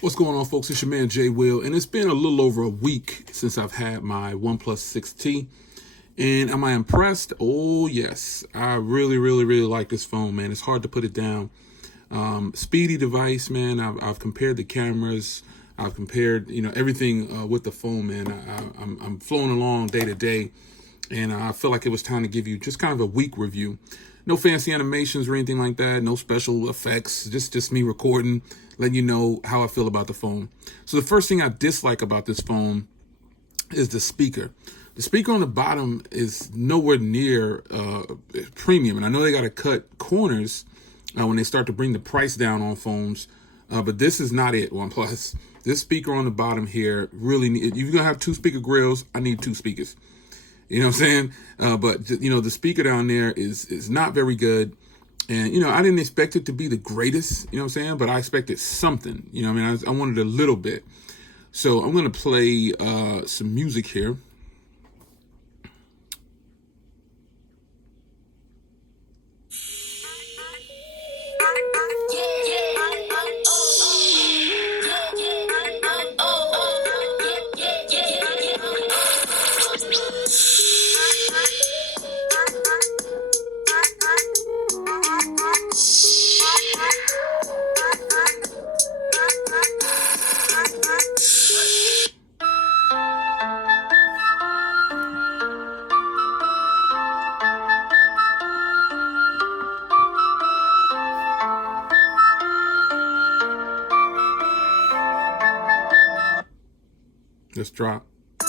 What's going on, folks? It's your man Jay Will, and it's been a little over a week since I've had my OnePlus 6T. And am I impressed? Oh yes, I really like this phone, man. It's hard to put it down. Speedy device, man. I've compared the cameras. I've compared everything with the phone, man. I'm flowing along day to day, and I feel like it was time to give you just kind of a week review. No fancy animations or anything like that. No special effects. Just me recording, letting you know how I feel about the phone. So the first thing I dislike about this phone is the speaker. The speaker on the bottom is nowhere near premium, and I know they got to cut corners when they start to bring the price down on phones, but this is not it, OnePlus. This speaker on the bottom here really if you're gonna have two speaker grills, I need two speakers. You know what I'm saying? But the speaker down there is not very good. And, I didn't expect it to be the greatest, you know what I'm saying? But I expected something, I wanted a little bit. So I'm going to play some music here. Let's drop. I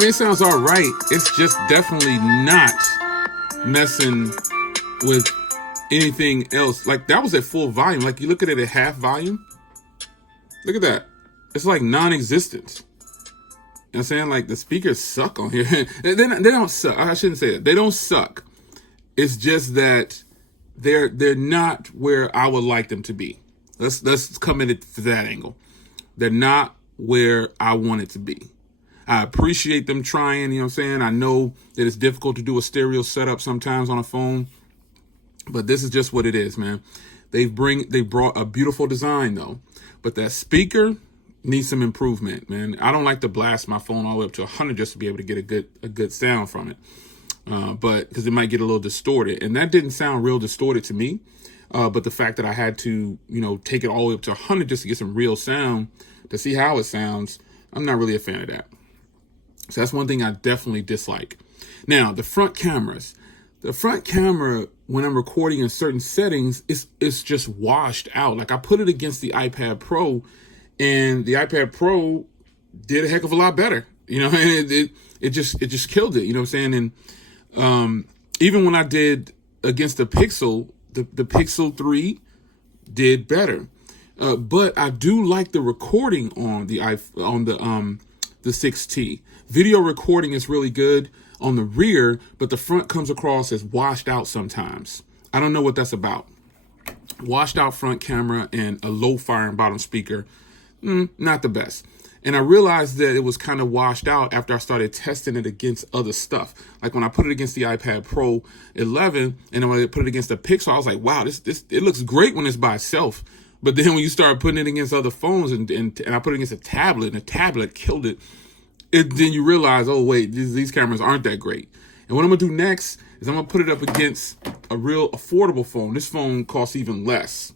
mean, it sounds all right. It's just definitely not messing with anything else. Like, that was at full volume. Like, you look at it at half volume. Look at that. It's like non-existent. You know what I'm saying? Like, the speakers suck on here. they don't suck. I shouldn't say that. They don't suck. It's just that they're not where I would like them to be. Let's come at it from that angle. They're not where I want it to be. I appreciate them trying, you know what I'm saying? I know that it's difficult to do a stereo setup sometimes on a phone, but this is just what it is, man. They brought a beautiful design though, but that speaker needs some improvement, man. I don't like to blast my phone all the way up to 100 just to be able to get a good sound from it. But because it might get a little distorted, and that didn't sound real distorted to me. But the fact that I had to, take it all the way up to 100 just to get some real sound, to see how it sounds, I'm not really a fan of that. So that's one thing I definitely dislike. Now, the front cameras. The front camera, when I'm recording in certain settings, it's just washed out. Like, I put it against the iPad Pro, and the iPad Pro did a heck of a lot better. And it just killed it, you know what I'm saying? And even when I did against the Pixel, the Pixel 3 did better. But I do like the recording on the 6T. Video recording is really good on the rear, but the front comes across as washed out sometimes. I don't know what that's about. Washed out front camera and a low firing bottom speaker, not the best. And I realized that it was kind of washed out after I started testing it against other stuff. Like when I put it against the iPad Pro 11, and then when I put it against the Pixel, I was like, wow, this it looks great when it's by itself. But then when you start putting it against other phones, and I put it against a tablet, and the tablet killed it, then you realize, oh wait, these cameras aren't that great. And what I'm gonna do next is I'm gonna put it up against a real affordable phone. This phone costs even less.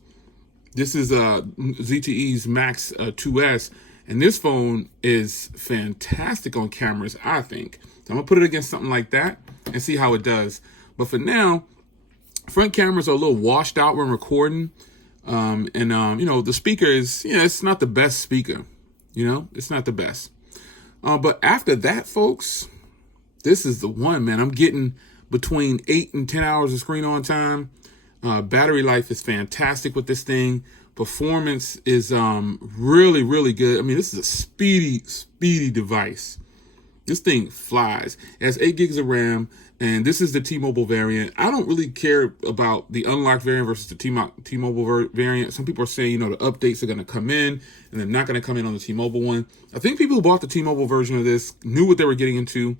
This is ZTE's Max 2S. And this phone is fantastic on cameras, I think. So I'm going to put it against something like that and see how it does. But for now, front cameras are a little washed out when recording. The speaker is, it's not the best speaker. It's not the best. But after that, folks, this is the one, man. I'm getting between 8 and 10 hours of screen on time. Battery life is fantastic with this thing. Performance is really good. I mean, this is a speedy device. This thing flies. It has 8 gigs of RAM, and this is the T-Mobile variant. I don't really care about the unlocked variant versus the T-Mobile variant. Some people are saying, the updates are going to come in, and they're not going to come in on the T-Mobile one. I think people who bought the T-Mobile version of this knew what they were getting into,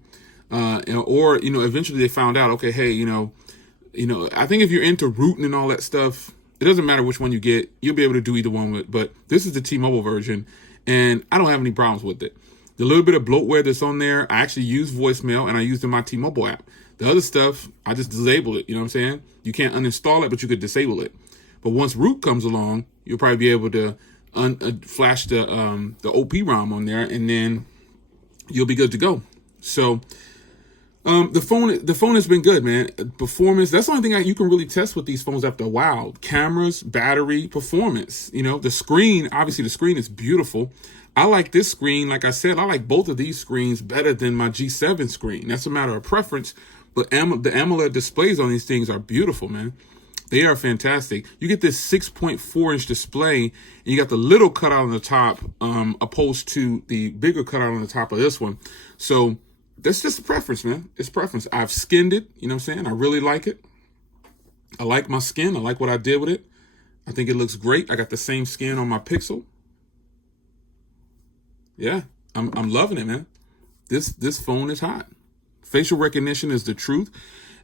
or eventually they found out, okay, hey, I think if you're into rooting and all that stuff, It doesn't matter which one you get. You'll be able to do either one with, but this is the T-Mobile version, and I don't have any problems with it. The little bit of bloatware that's on there, I actually use voicemail, and I used in my T-Mobile app. The other stuff, I just disable it. You know what I'm saying? You can't uninstall it, but you could disable it. But once root comes along, you'll probably be able to flash the OP-ROM on there, and then you'll be good to go. So the phone has been good, man. Performance, that's the only thing you can really test with these phones after a while. Cameras, battery, performance. You know, the screen, obviously the screen is beautiful. I like this screen. Like I said, I like both of these screens better than my G7 screen. That's a matter of preference. But the AMOLED displays on these things are beautiful, man. They are fantastic. You get this 6.4-inch display, and you got the little cutout on the top, opposed to the bigger cutout on the top of this one. So that's just a preference, man. It's preference. I've skinned it. You know what I'm saying? I really like it. I like my skin. I like what I did with it. I think it looks great. I got the same skin on my Pixel. Yeah, I'm loving it, man. This phone is hot. Facial recognition is the truth.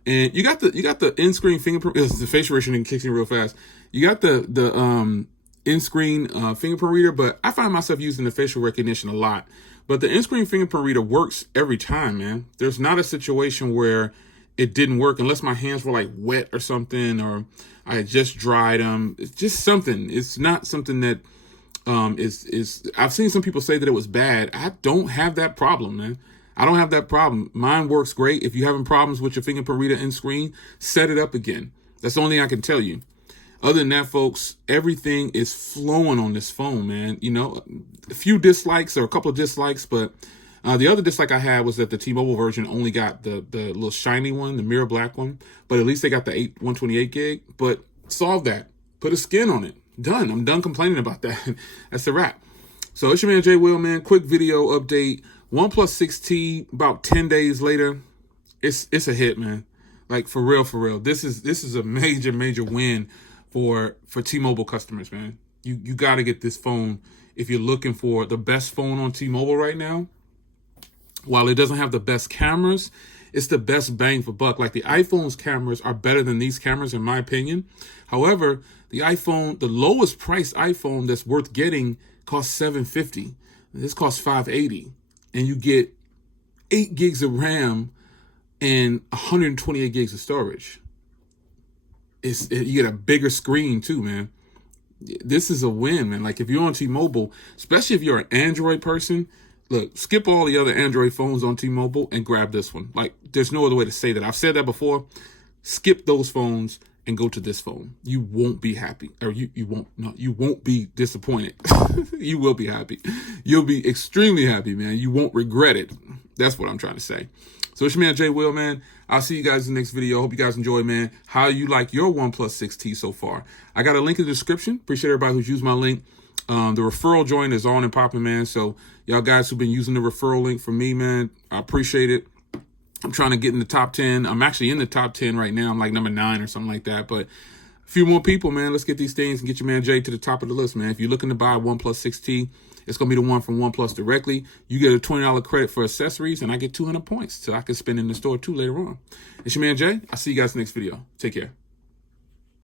And you got the in-screen fingerprint. The facial recognition kicks in real fast. You got the in-screen fingerprint reader, but I find myself using the facial recognition a lot. But the in-screen fingerprint reader works every time, man. There's not a situation where it didn't work unless my hands were like wet or something, or I had just dried them. It's just something. It's not something that is. I've seen some people say that it was bad. I don't have that problem, man. I don't have that problem. Mine works great. If you're having problems with your fingerprint reader in screen, set it up again. That's the only thing I can tell you. Other than that, folks, everything is flowing on this phone, man. You know, a few dislikes or a couple of dislikes, but the other dislike I had was that the T-Mobile version only got the little shiny one, the mirror black one, but at least they got the 128 gig. But solve that. Put a skin on it. Done. I'm done complaining about that. That's a wrap. So it's your man Jay Will, man. Quick video update. OnePlus 6T, about 10 days later, it's a hit, man. Like, for real, for real. This is a major win for T-Mobile customers, man. You got to get this phone if you're looking for the best phone on T-Mobile right now. While it doesn't have the best cameras, it's the best bang for buck. Like, the iPhone's cameras are better than these cameras, in my opinion. However, the lowest priced iPhone that's worth getting costs $750. This costs $580. And you get 8 gigs of RAM and 128 gigs of storage. You get a bigger screen too, man. This is a win, man. Like, if you're on T-Mobile, especially if you're an Android person, look, skip all the other Android phones on T-Mobile and grab this one. Like, there's no other way to say that. I've said that before. Skip those phones and go to this phone. You won't be happy, or you won't be disappointed. You will be happy. You'll be extremely happy, man. You won't regret it. That's what I'm trying to say. So it's your man Jay Will, man. I'll see you guys in the next video. Hope you guys enjoy, man. How you like your OnePlus 6T so far? I got a link in the description. Appreciate everybody who's used my link. The referral joint is on and popping, man. So y'all guys who've been using the referral link for me, man, I appreciate it. I'm trying to get in the top 10. I'm actually in the top 10 right now. I'm like number 9 or something like that. But a few more people, man. Let's get these things and get your man Jay to the top of the list, man. If you're looking to buy a OnePlus 6T, it's going to be the one from OnePlus directly. You get a $20 credit for accessories, and I get 200 points so I can spend in the store too later on. It's your man Jay. I'll see you guys next video. Take care.